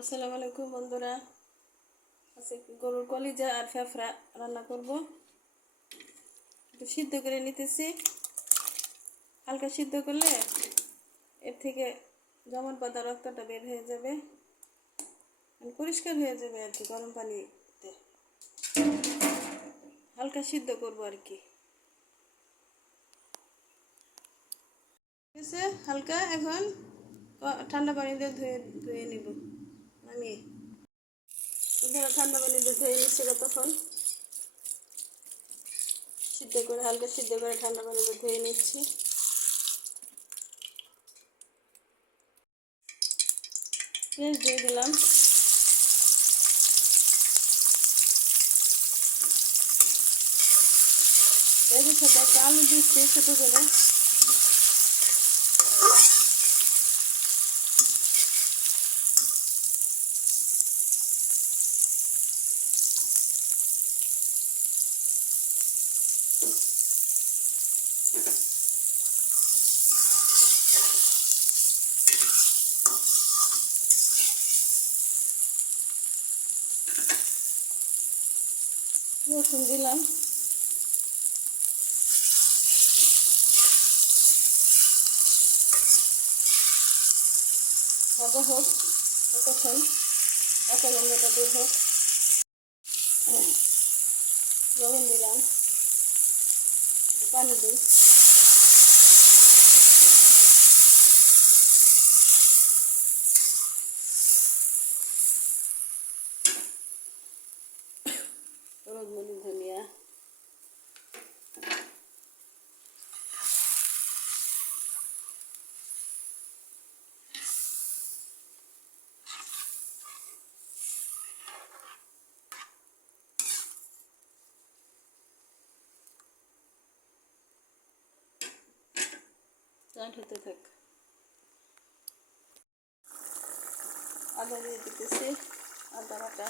আসসালামু আলাইকুম বন্ধুরা। আজকে গরুর কলিজা আর ফেফড়া রান্না করব। একটু সিদ্ধ করে নিতেছি। হালকা সিদ্ধ করলে এর থেকে জমন পাতা রক্তটা বের হয়ে যাবে পরিষ্কার হয়ে যাবে আর কি গরম পানিতে। হালকা সিদ্ধ করব আর কি। হালকা এখন ঠান্ডা পানিতে ধুয়ে ধুয়ে নিব। আমি ধরো ঠান্ডা পানি দিয়ে ধুয়ে নিচ্ছি তখন সিদ্ধ করে, হালকা সিদ্ধ করে ঠান্ডা পানি দিয়ে ধুয়ে নিচ্ছি। পেঁয়াজ দিয়ে দিলাম। পেঁয়াজের সাথে একটা আলু দিচ্ছি ছোটো করে। রসুন দিলাম। ভাজা হোক ততক্ষণ কাঁচা গন্ধটা দূর হোক। লবণ দিলাম। পানি দিই। হলুদ মরিচ ধনিয়া চাট হতে থাক আদা দিয়ে দিতেছি আদা বাটা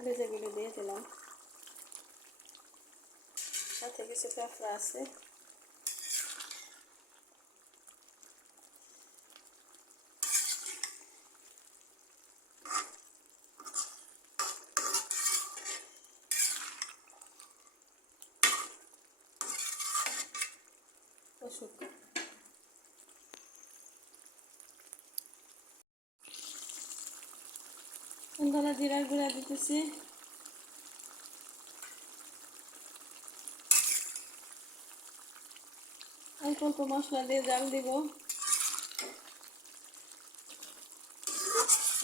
কলেজাগুলো দিয়ে দিলাম সাথে কিছু পেঁপড়া আছে অসুখ ধরা জিরার গুঁড়া দিতেছি। অল্প অল্প মশলা দিয়ে জাল দিব।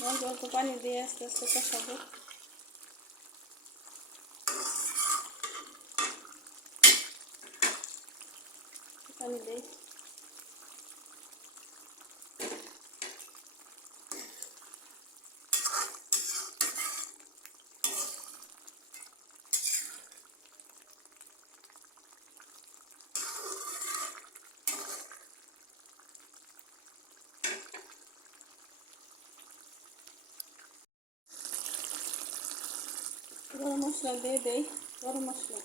অল্প অল্প পানি দিয়ে আস্তে আস্তে কষাবো। পানি দিই গরম মশলা দিয়ে দেই, গরম মশলা।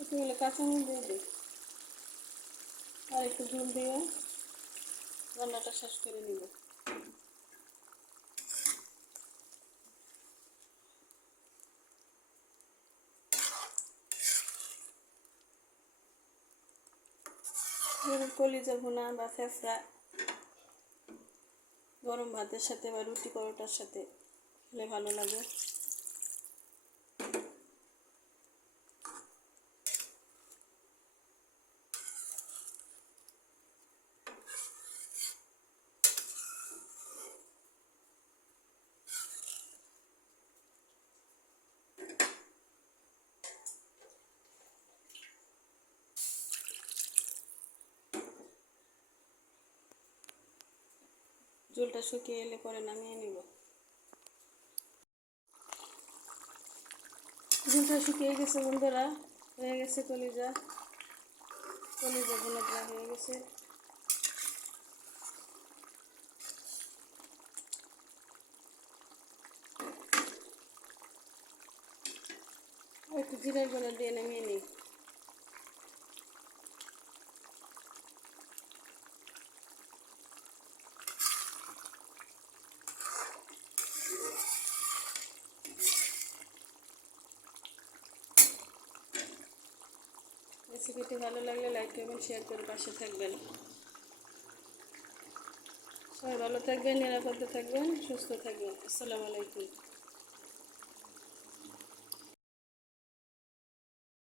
একটু হলে কাঁচামরিচ দিয়ে দিই। আর একটু ঝুল দিয়ে রান্নাটা শেষ করে নিব। কলিজা ভুনা বা ফেফড়া, গরম ভাতের সাথে বা রুটি পরোটার সাথে খেলে ভালো লাগে। জলটা শুকিয়ে এলে পরে নামিয়ে নিব। জলটা শুকিয়ে গেছে বন্ধুরা, হয়ে গেছে কলিজা। কলিজা ভুনাটা হয়ে গেছে। একটু জিরার গুঁড়ো দিয়ে নামিয়ে নিই। রেসিপিটি ভালো লাগলে লাইক করবেন শেয়ার করে পাশে থাকবেন। সবাই ভালো থাকবেন, নিরাপদে থাকবেন, সুস্থ থাকবেন। আসসালামু আলাইকুম।